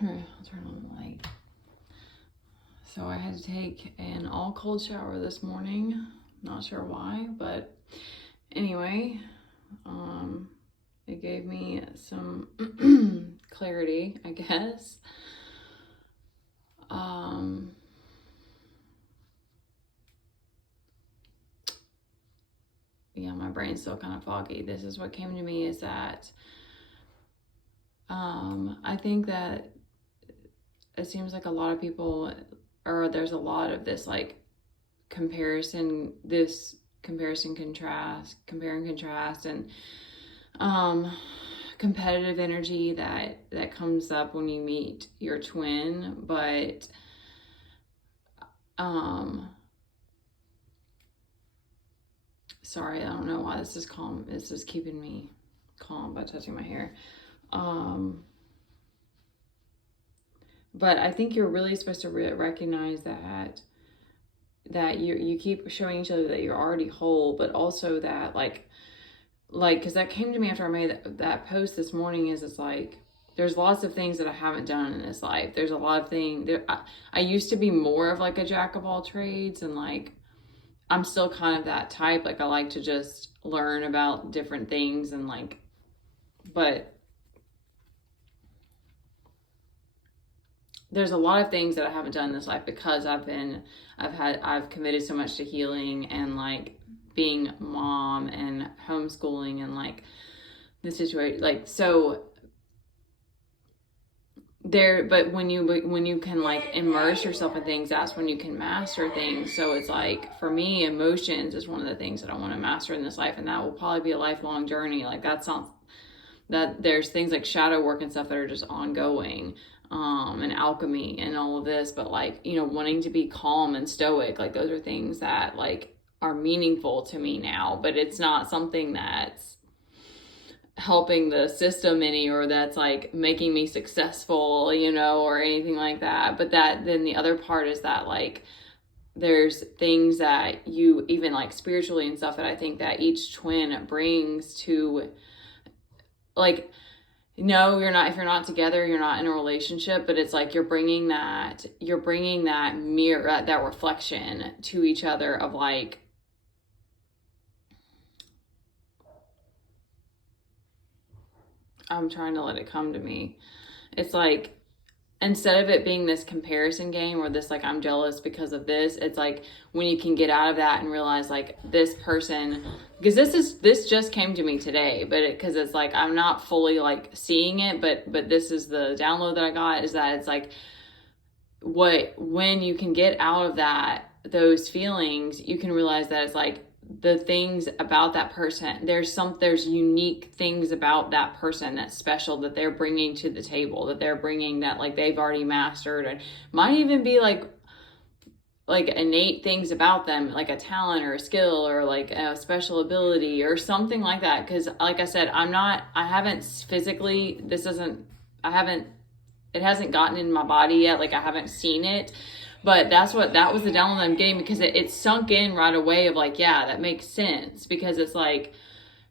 Here, I'll turn on the light. So I had to take an all cold shower this morning. Not sure why, but anyway, it gave me some clarity, I guess. Yeah, my brain's still kind of foggy. This is what came to me is that I think that it seems like a lot of people, or there's a lot of this like comparison, contrast, compare and contrast, and competitive energy that comes up when you meet your twin. But sorry, I don't know why this is calm. This is keeping me calm by touching my hair. But I think you're really supposed to recognize that you keep showing each other that you're already whole, but also that like because that came to me after I made that post this morning. It's like there's lots of things that I haven't done in this life. There's a lot of things I used to be more of like a jack of all trades, and like I'm still kind of that type. Like I like to just learn about different things, and like, but there's a lot of things that I haven't done in this life because I've committed so much to healing and like being mom and homeschooling and like the situation, like, so there, but when you can like immerse yourself in things, that's when you can master things. So it's like, for me, emotions is one of the things that I want to master in this life, and that will probably be a lifelong journey. Like that's not, that there's things like shadow work and stuff that are just ongoing, and alchemy and all of this, but like, wanting to be calm and stoic, like those are things that like are meaningful to me now, but it's not something that's helping the system any, or that's like making me successful, or anything like that. But that, then the other part is that like there's things that you, even like spiritually and stuff, that I think that each twin brings to, like, no, you're not, if you're not together, you're not in a relationship, but it's like you're bringing that mirror, that reflection to each other of like, I'm trying to let it come to me. It's like, instead of it being this comparison game or this like I'm jealous because of this, it's like when you can get out of that and realize like this person, because this just came to me today, but because it's like I'm not fully like seeing it, but this is the download that I got, is that it's like when you can get out of those feelings, you can realize that it's like the things about that person, there's unique things about that person that's special, that they're bringing to the table, that they're bringing, that like they've already mastered, and might even be like innate things about them, like a talent or a skill or like a special ability or something like that. Because like I said, I haven't physically, it hasn't gotten in my body yet, like I haven't seen it. But that was the download I'm getting, because it sunk in right away of like, yeah, that makes sense. Because it's like,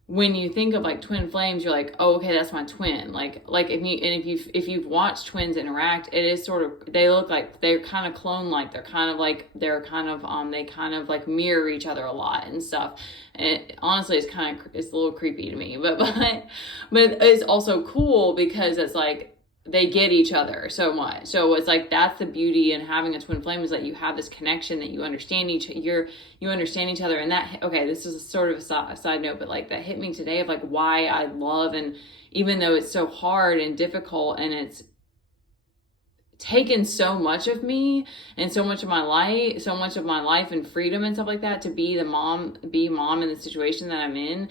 when you think of like twin flames, you're like, oh, okay, that's my twin. Like if you've watched twins interact, it is sort of, they look like they're kind of clone-like. They kind of like mirror each other a lot and stuff. And honestly, it's a little creepy to me, but it's also cool because it's like, they get each other so much. So it's like, that's the beauty in having a twin flame, is that you have this connection, that you understand you understand each other. And that, okay, this is a sort of a side note, but like that hit me today of like why I love, and even though it's so hard and difficult and it's taken so much of me and so much of my life and freedom and stuff like that, to be mom in the situation that I'm in,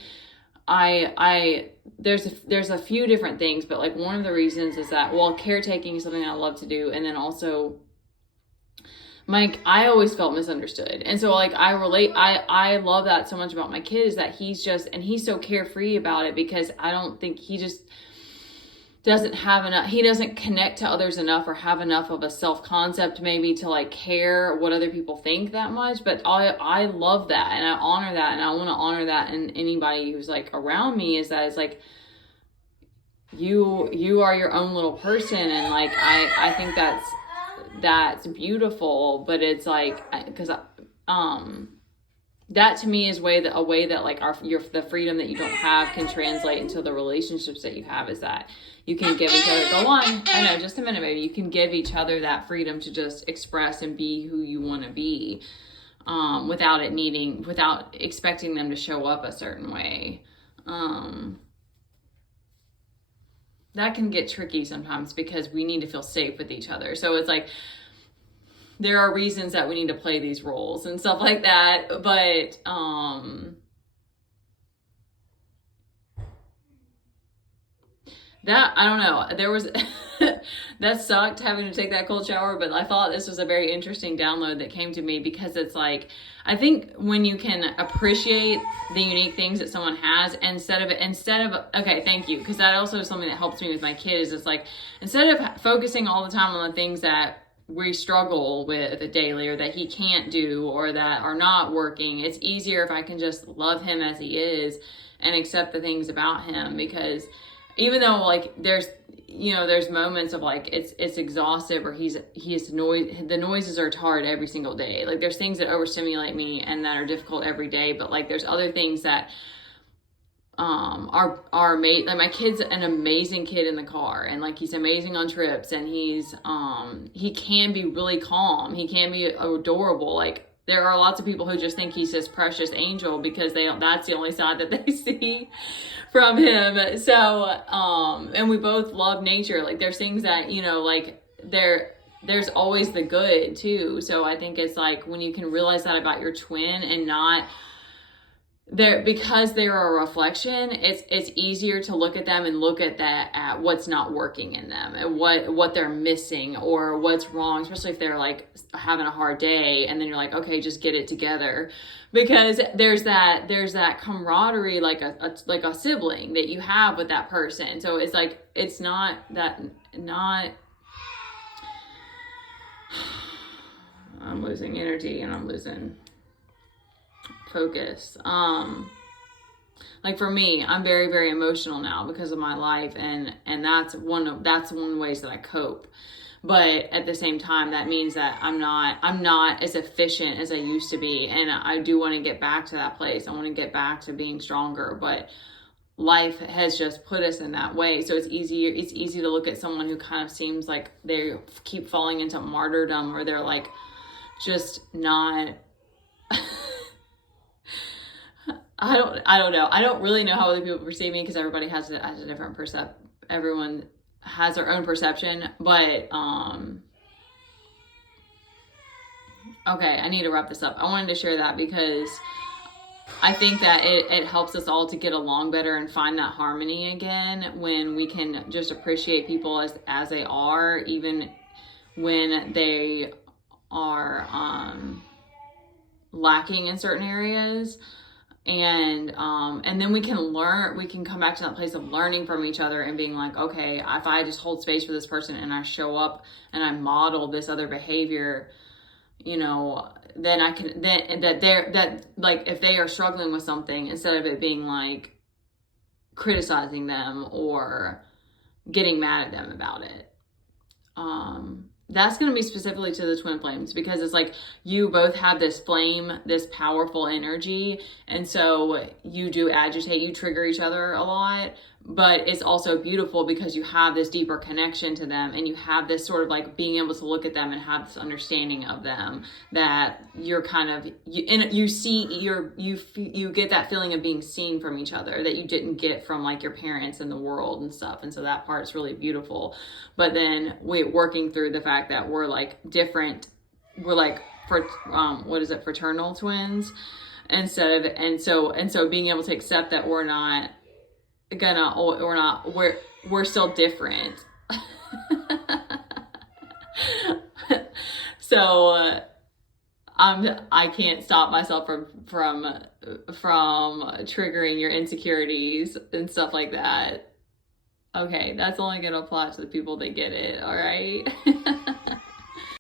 there's a few different things, but like one of the reasons is that, well, caretaking is something I love to do. And then also Mike, I always felt misunderstood. And so like I love that so much about my kid, is that he's so carefree about it, because I don't think he just doesn't have enough, he doesn't connect to others enough, or have enough of a self-concept maybe to like care what other people think that much. But I love that, and I honor that, and I want to honor that in anybody who's like around me, is that it's like, you are your own little person, and like I think that's beautiful, but it's like, because that to me is a way that like the freedom that you don't have can translate into the relationships that you have, is that you can give each other, go on, I know, just a minute, baby, you can give each other that freedom to just express and be who you want to be, without expecting them to show up a certain way. That can get tricky sometimes because we need to feel safe with each other. So it's like, there are reasons that we need to play these roles and stuff like that. But, that, I don't know. There was, that sucked having to take that cold shower, but I thought this was a very interesting download that came to me, because it's like, I think when you can appreciate the unique things that someone has, instead of, okay, thank you. Cause that also is something that helps me with my kids. It's like, instead of focusing all the time on the things that we struggle with daily, or that he can't do, or that are not working, it's easier if I can just love him as he is and accept the things about him. Because even though like there's moments of like it's exhaustive, or the noises are hard every single day. Like there's things that overstimulate me and that are difficult every day, but like there's other things that are amazing. Like my kid's an amazing kid in the car, and like he's amazing on trips, and he can be really calm, he can be adorable. Like there are lots of people who just think he's this precious angel because that's the only side that they see from him. So and we both love nature. Like there's things that, like there's always the good too. So I think it's like when you can realize that about your twin, and not because they're a reflection, it's easier to look at them and look at what's not working in them, and what they're missing or what's wrong, especially if they're like having a hard day, and then you're like, okay, just get it together. Because there's that camaraderie, like a sibling that you have with that person. So it's like, it's not I'm losing energy and I'm losing focus. Like for me, I'm very, very emotional now because of my life, and that's one of the ways that I cope. But at the same time, that means that I'm not as efficient as I used to be, and I do want to get back to that place. I want to get back to being stronger, but life has just put us in that way. So it's easy to look at someone who kind of seems like they keep falling into martyrdom, or they're like just not I don't know. I don't really know how other people perceive me, because everybody has a different everyone has their own perception. But okay, I need to wrap this up. I wanted to share that because I think that it helps us all to get along better and find that harmony again, when we can just appreciate people as they are, even when they are lacking in certain areas. And then we can come back to that place of learning from each other and being like, okay, if I just hold space for this person and I show up and I model this other behavior, then I can, like if they are struggling with something, instead of it being like criticizing them or getting mad at them about it. That's going to be specifically to the twin flames, because it's like you both have this flame, this powerful energy. And so you do agitate, you trigger each other a lot, but it's also beautiful because you have this deeper connection to them, and you have this sort of like being able to look at them and have this understanding of them, that you're kind of, you get that feeling of being seen from each other that you didn't get from like your parents and the world and stuff. And so that part's really beautiful. But then working through the fact that we're like different, we're like, fraternal twins instead of, and so being able to accept that we're still different. So I can't stop myself from triggering your insecurities and stuff like that. Okay, that's only gonna apply to the people that get it, all right?